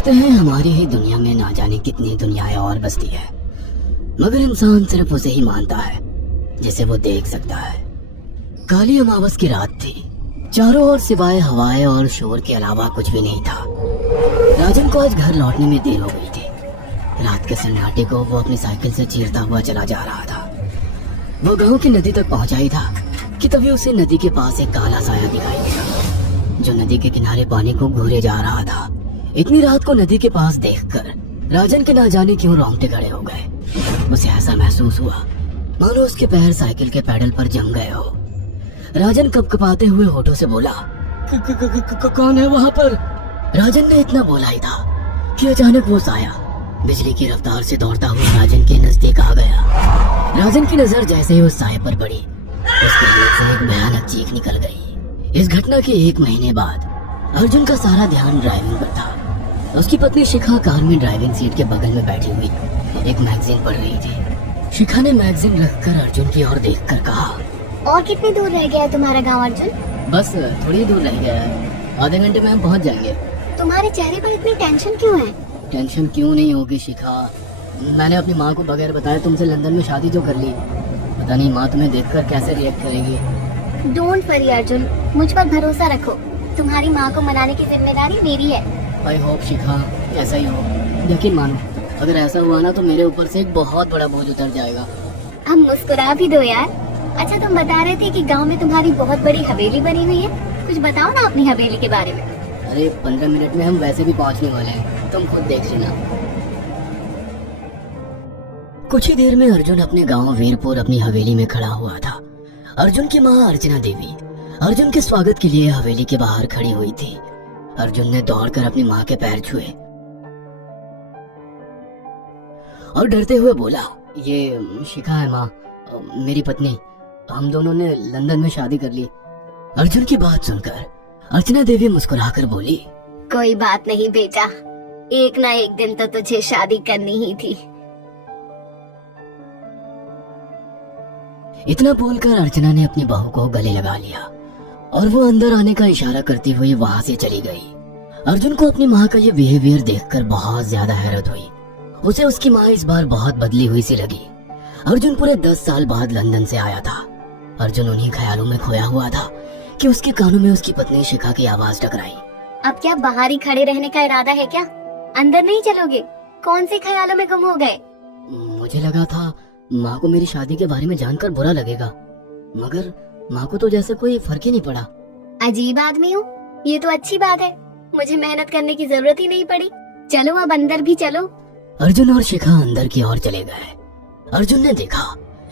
कहते हैं हमारी ही दुनिया में ना जाने कितनी दुनियाएं और बसती है, मगर इंसान सिर्फ उसे ही मानता है जिसे वो देख सकता है। काली अमावस की रात थी। चारों ओर सिवाय हवाएं और शोर के अलावा कुछ भी नहीं था। राजन को आज घर लौटने में देर हो गई थी। रात के सन्नाटे को वो अपनी साइकिल से चीरता हुआ चला जा रहा था। वो गांव की नदी तक पहुंचा ही था कि तभी उसे नदी के पास एक काला साया दिखाई दिया जो नदी के किनारे पानी को घूरे जा रहा था। इतनी रात को नदी के पास देखकर राजन के ना जाने क्यों रोंगटे खड़े हो गए। उसे ऐसा महसूस हुआ मानो उसके पैर साइकिल के पैडल पर जम गए हो। राजन कपकपाते हुए होठों से बोला, कौन है वहाँ पर? राजन ने इतना बोला ही था कि अचानक वो साया बिजली की रफ्तार से दौड़ता हुआ राजन के नजदीक आ गया। राजन की नजर जैसे ही उस साये पर पड़ी, उसके मुंह से एक भयानक चीख निकल गई। इस घटना के 1 महीने बाद अर्जुन का सारा ध्यान ड्राइविंग पर था। उसकी पत्नी शिखा कार में ड्राइविंग सीट के बगल में बैठी हुई एक मैगजीन पढ़ रही थी। शिखा ने मैगजीन रखकर अर्जुन की ओर देखकर कहा, और कितनी दूर रह गया है तुम्हारा गांव अर्जुन? बस थोड़ी दूर रह गया है, आधे घंटे में हम पहुंच जाएंगे। तुम्हारे चेहरे पर इतनी टेंशन क्यों है? टेंशन क्यों नहीं होगी शिखा, मैंने अपनी माँ को बगैर बताए तुमसे लंदन में शादी जो कर ली। पता नहीं माँ तुम्हें देखकर कैसे रिएक्ट करेगी। डोंट वरी अर्जुन, मुझ पर भरोसा रखो। तुम्हारी माँ को मनाने की जिम्मेदारी मेरी है। आई होप शिखा ऐसा ही हो। यकीन मानो अगर ऐसा हुआ ना तो मेरे ऊपर से एक बहुत बड़ा बोझ उतर जाएगा। हम मुस्कुरा भी दो यार। अच्छा, तुम बता रहे थे कि गांव में तुम्हारी बहुत बड़ी हवेली बनी हुई है, कुछ बताओ ना अपनी हवेली के बारे में। अरे 15 मिनट में हम वैसे भी पहुंचने वाले हैं, तुम खुद देख लेना। कुछ ही देर में अर्जुन अपने गांव वीरपुर अपनी हवेली में खड़ा हुआ था। अर्जुन की माँ अर्चना देवी अर्जुन के स्वागत के लिए हवेली के बाहर खड़ी हुई थी। अर्जुन ने दौड़कर अपनी माँ के पैर छुए और डरते हुए बोला, ये शिखा है माँ, मेरी पत्नी। हम दोनों ने लंदन में शादी कर ली। अर्जुन की बात सुनकर अर्चना देवी मुस्कुराकर बोली, कोई बात नहीं बेटा, एक ना एक दिन तो तुझे शादी करनी ही थी। इतना बोलकर अर्चना ने अपनी बहू को गले लगा लिया और वो अंदर आने का इशारा करती हुई वहां से चली गई। अर्जुन को अपनी माँ का ये बिहेवियर देखकर बहुत ज्यादा हैरत हुई। उसे उसकी माँ इस बार बहुत बदली हुई सी लगी। अर्जुन पूरे 10 साल बाद लंदन से आया था। अर्जुन उन्हीं ख्यालों में खोया हुआ था कि उसके कानों में उसकी पत्नी शिखा की आवाज टकराई। अब क्या बाहर ही खड़े रहने का इरादा है क्या? अंदर नहीं चलोगे? कौन से ख्यालों में गुम हो गए? मुझे लगा था माँ को मेरी शादी के बारे में जानकर बुरा लगेगा, मगर माँ को तो जैसे कोई फर्क ही नहीं पड़ा। अजीब आदमी हो, ये तो अच्छी बात है। मुझे मेहनत करने की जरूरत ही नहीं पड़ी। चलो अब अंदर भी चलो। अर्जुन और शिखा अंदर की ओर चले गए। अर्जुन ने देखा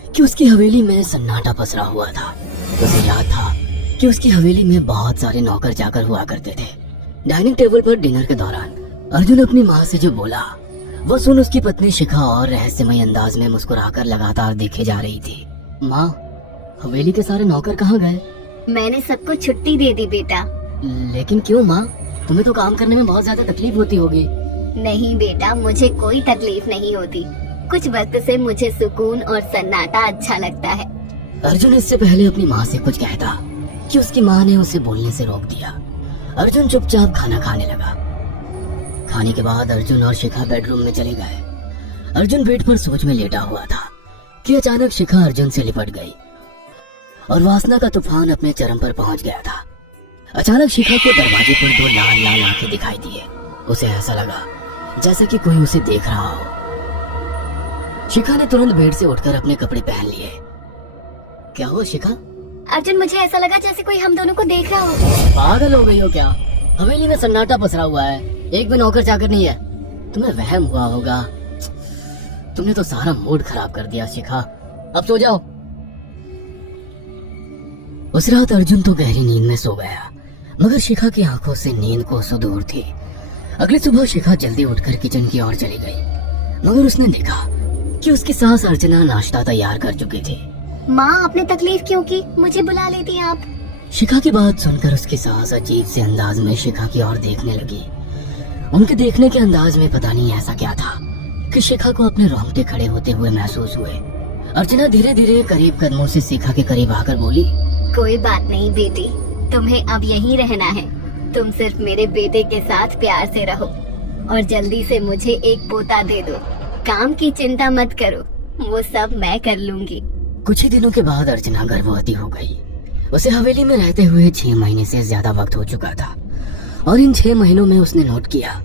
कि उसकी हवेली में सन्नाटा पसरा हुआ था। उसे याद था कि उसकी हवेली में बहुत सारे नौकर चाकर हुआ करते थे। डाइनिंग टेबल पर डिनर के दौरान अर्जुन अपनी माँ से जो बोला वो सुन उसकी पत्नी शिखा और रहस्यमय अंदाज में मुस्कुराकर लगातार देखे जा रही थी। माँ, हवेली के सारे नौकर कहाँ गए? मैंने सबको छुट्टी दे दी बेटा। लेकिन क्यों माँ, तुम्हें तो काम करने में बहुत ज्यादा तकलीफ होती होगी। नहीं बेटा, मुझे कोई तकलीफ नहीं होती। कुछ वक्त से मुझे सुकून और सन्नाटा अच्छा लगता है। अर्जुन इससे पहले अपनी माँ से कुछ कहता कि उसकी माँ ने उसे बोलने से रोक दिया। अर्जुन चुपचाप खाना खाने लगा। खाने के बाद अर्जुन और शिखा बेडरूम में चले गए। अर्जुन बेड पर सोच में लेटा हुआ था कि अचानक शिखा अर्जुन से लिपट गई और वासना का तूफान अपने चरम पर पहुंच गया था। अचानक शिखा को दरवाजे पर 2 लाल लाल आंखें दिखाई दिए। उसे ऐसा लगा जैसे कि कोई उसे देख रहा हो। शिखा ने तुरंत बेड से उठकर अपने कपड़े पहन लिए। क्या हुआ शिखा? अर्जुन, मुझे ऐसा लगा जैसे कोई हम दोनों को देख रहा हो। पागल हो गई हो क्या? हवेली में सन्नाटा पसरा हुआ है, एक भी नौकर चाकर नहीं है। तुम्हें वहम हुआ होगा। तुमने तो सारा मूड खराब कर दिया शिखा, अब सो जाओ। उस रात अर्जुन तो गहरी नींद में सो गया, मगर शिखा की आंखों से नींद को सो दूर थी। अगली सुबह शिखा जल्दी उठकर किचन की ओर चली गई, मगर उसने देखा कि उसकी सास अर्चना नाश्ता तैयार कर चुकी थी। माँ, आपने तकलीफ क्यों की? मुझे बुला लेती आप। शिखा की बात सुनकर उसकी सास अजीब से अंदाज में शिखा की ओर देखने लगी। उनके देखने के अंदाज में पता नहीं ऐसा क्या था कि शिखा को अपने रोंगटे खड़े होते हुए महसूस हुए। अर्चना धीरे धीरे करीब कदमों से शिखा के करीब आकर बोली, कोई बात नहीं बेटी, तुम्हें अब यहीं रहना है। तुम सिर्फ मेरे बेटे के साथ प्यार से रहो। और जल्दी से मुझे एक पोता दे दो। काम की चिंता मत करो, वो सब मैं कर लूंगी। कुछ ही दिनों के बाद अर्चना गर्भवती हो गई। उसे हवेली में रहते हुए 6 महीने से ज्यादा वक्त हो चुका था और इन 6 महीनों में उसने नोट किया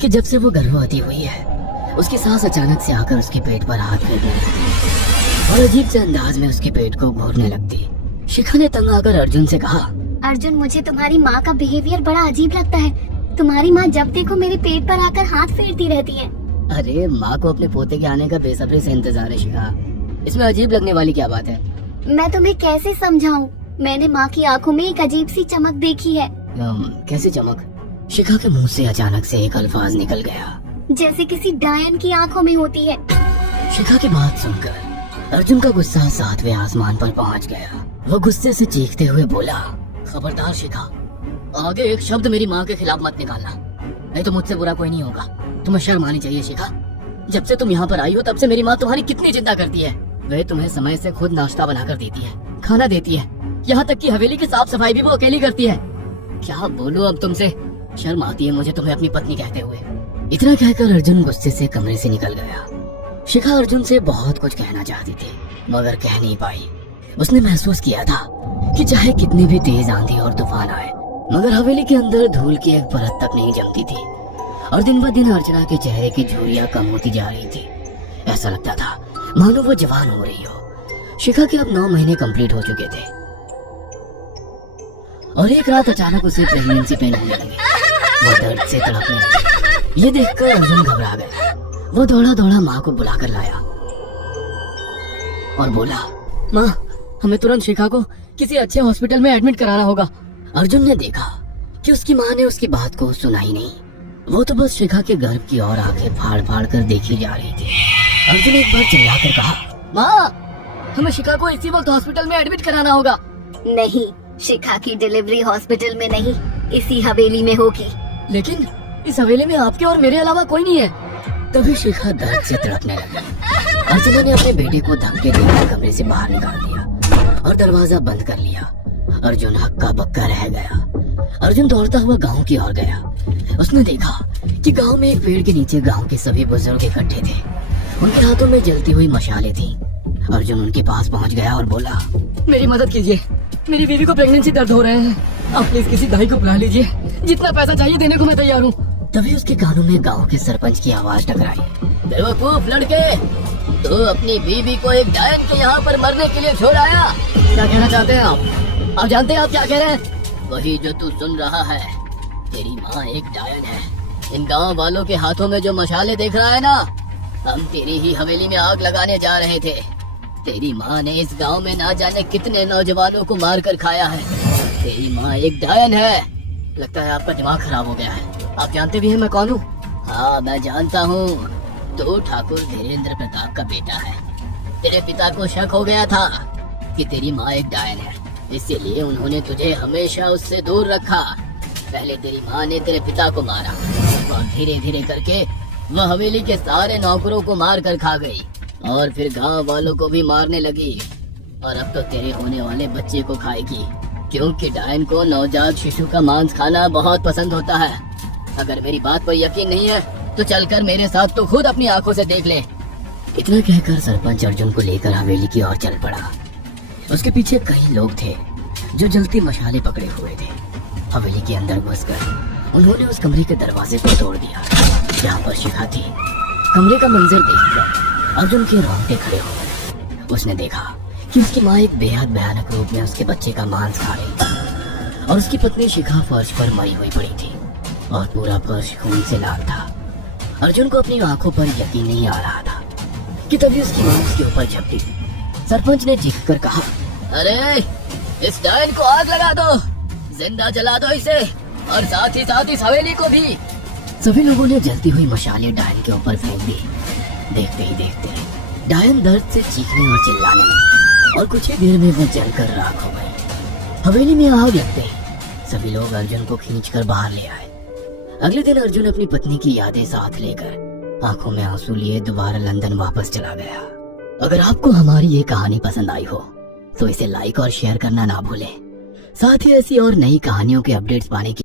कि जब से वो गर्भवती हुई है उसकी सास अचानक से आकर उसके पेट पर हाथ फेरने लगती और अजीब से अंदाज में उसके पेट को घूरने लगती। शिखा ने तंग आकर अर्जुन से कहा, अर्जुन, मुझे तुम्हारी माँ का बिहेवियर बड़ा अजीब लगता है। तुम्हारी माँ जब देखो मेरे पेट पर आकर हाथ फेरती रहती है। अरे माँ को अपने पोते के आने का बेसब्री से इंतजार है शिखा, इसमें अजीब लगने वाली क्या बात है? मैं तुम्हें कैसे समझाऊं? मैंने माँ की आंखों में एक अजीब सी चमक देखी है। कैसी चमक? शिखा के मुंह से अचानक से एक अल्फाज निकल गया, जैसे किसी डायन की आंखों में होती है। शिखा की बात सुनकर अर्जुन का गुस्सा 7वें आसमान पर पहुंच गया। वो गुस्से से चीखते हुए बोला, खबरदार शिखा, आगे एक शब्द मेरी माँ के खिलाफ मत निकालना, नहीं तो मुझसे बुरा कोई नहीं होगा। तुम्हें शर्म आनी चाहिए शिखा। जब से तुम यहाँ पर आई हो तब से मेरी माँ तुम्हारी कितनी चिंता करती है। वह तुम्हें समय से खुद नाश्ता बनाकर देती है, खाना देती है, यहाँ तक कि हवेली की साफ सफाई भी वो अकेली करती है। क्या बोलूं अब तुमसे, शर्म आती है मुझे तुम्हें अपनी पत्नी कहते हुए। इतना कहकर अर्जुन गुस्से से कमरे से निकल गया। शिखा अर्जुन से बहुत कुछ कहना चाहती थी मगर कह नहीं पाई। उसने महसूस किया था कि चाहे कितनी भी तेज आंधी और तूफान आए मगर हवेली के अंदर धूल की एक परत तक नहीं जमती थी और दिन ब दिन अर्चना के चेहरे की झुर्रियां कम होती जा रही थी। ऐसा लगता था मानो वो जवान हो रही हो। शिखा के अब 9 महीने कंप्लीट हो चुके थे और एक रात अचानक उसे प्रेगनेंसी पेन होने लगे। वो दर्द से तड़पने लगी। ये देखकर अर्जुन घबरा गया। वो दौड़ा दौड़ा माँ को बुलाकर लाया और बोला, माँ, हमें तुरंत शिखा को किसी अच्छे हॉस्पिटल में एडमिट कराना होगा। अर्जुन ने देखा कि उसकी माँ ने उसकी बात को सुना ही नहीं। वो तो बस शिखा के गर्भ की ओर आंखें फाड़ फाड़ कर देखी जा रही थी। अर्जुन एक बार चिल्लाकर कहा, माँ, हमें शिखा को इसी वक्त हॉस्पिटल में एडमिट कराना होगा। नहीं, शिखा की डिलीवरी हॉस्पिटल में नहीं, इसी हवेली में होगी। लेकिन इस हवेली में आपके और मेरे अलावा कोई नहीं है। तभी शिखा दर्द से तड़पने लगी। अर्चना ने अपने बेटे को धक्के देकर कमरे से बाहर निकाल दिया और दरवाजा बंद कर लिया। अर्जुन हक्का बक्का रह गया। अर्जुन दौड़ता हुआ गांव की ओर गया। उसने देखा कि गांव में एक पेड़ के नीचे गांव के सभी बुजुर्ग इकट्ठे थे। उनके हाथों में जलती हुई मशालें थी। अर्जुन उनके पास पहुंच गया और बोला, मेरी मदद कीजिए, मेरी बीवी को प्रेगनेंसी दर्द हो रहे हैं। आप प्लीज किसी दाई को बुला लीजिए, जितना पैसा चाहिए देने को मैं तैयार हूँ। तभी उसके कानों में गांव के सरपंच की आवाज टकराई, बेवकूफ लड़के, तू अपनी बीवी को एक डायन के यहाँ पर मरने के लिए छोड़ आया। क्या कहना चाहते हैं आप? आप जानते हैं आप क्या कह रहे हैं? वही जो तू सुन रहा है, तेरी माँ एक डायन है। इन गांव वालों के हाथों में जो मशाले देख रहा है ना, हम तेरी ही हवेली में आग लगाने जा रहे थे। तेरी माँ ने इस गांव में ना जाने कितने नौजवानों को मार कर खाया है। तेरी माँ एक डायन है। लगता है आपका दिमाग खराब हो गया है। आप जानते भी हैं मैं कौन हूँ? हाँ, मैं जानता हूँ। तू ठाकुर धीरेन्द्र प्रताप का बेटा है। तेरे पिता को शक हो गया था कि तेरी माँ एक डायन है, इसीलिए उन्होंने तुझे हमेशा उससे दूर रखा। पहले तेरी माँ ने तेरे पिता को मारा और धीरे धीरे करके वह हवेली के सारे नौकरों को मार कर खा गई और फिर गांव वालों को भी मारने लगी। और अब तो तेरे होने वाले बच्चे को खाएगी, क्योंकि डायन को नवजात शिशु का मांस खाना बहुत पसंद होता है। अगर मेरी बात पर यकीन नहीं है तो चलकर मेरे साथ तो खुद अपनी आंखों से देख ले। इतना कहकर सरपंच अर्जुन को लेकर हवेली की ओर चल पड़ा। उसके पीछे कई लोग थे जो जलती मशाले पकड़े हुए थे। हवेली के अंदर घुसकर उन्होंने उस कमरे के दरवाजे को तोड़ दिया जहाँ पर शिखा थी। कमरे का मंजर देखकर अर्जुन के रोंगटे खड़े हो गए। उसने देखा कि उसकी माँ एक बेहद भयानक रूप में उसके बच्चे का मांस खा रही थी और उसकी पत्नी शिखा फर्श पर मरी हुई पड़ी थी और पूरा फर्श खून से लाल था। अर्जुन को अपनी आंखों पर यकीन नहीं आ रहा था कि तभी उसकी माँ उसके ऊपर झपटी। सरपंच ने चीख कर कहा, अरे इस डायन को आग लगा दो, जिंदा जला दो इसे और साथ ही इस हवेली को भी। सभी लोगों ने जलती हुई मशालें डायन के ऊपर फेंक दी। देखते ही देखते डायन दर्द से चीखने और चिल्लाने लगी और कुछ ही देर में वो जलकर राख हो गई। हवेली में आग लगते ही सभी लोग अर्जुन को खींचकर बाहर ले आए। अगले दिन अर्जुन अपनी पत्नी की यादें साथ लेकर आंखों में आंसू लिए दोबारा लंदन वापस चला गया। अगर आपको हमारी ये कहानी पसंद आई हो तो इसे लाइक और शेयर करना ना भूलें। साथ ही ऐसी और नई कहानियों के अपडेट्स पाने की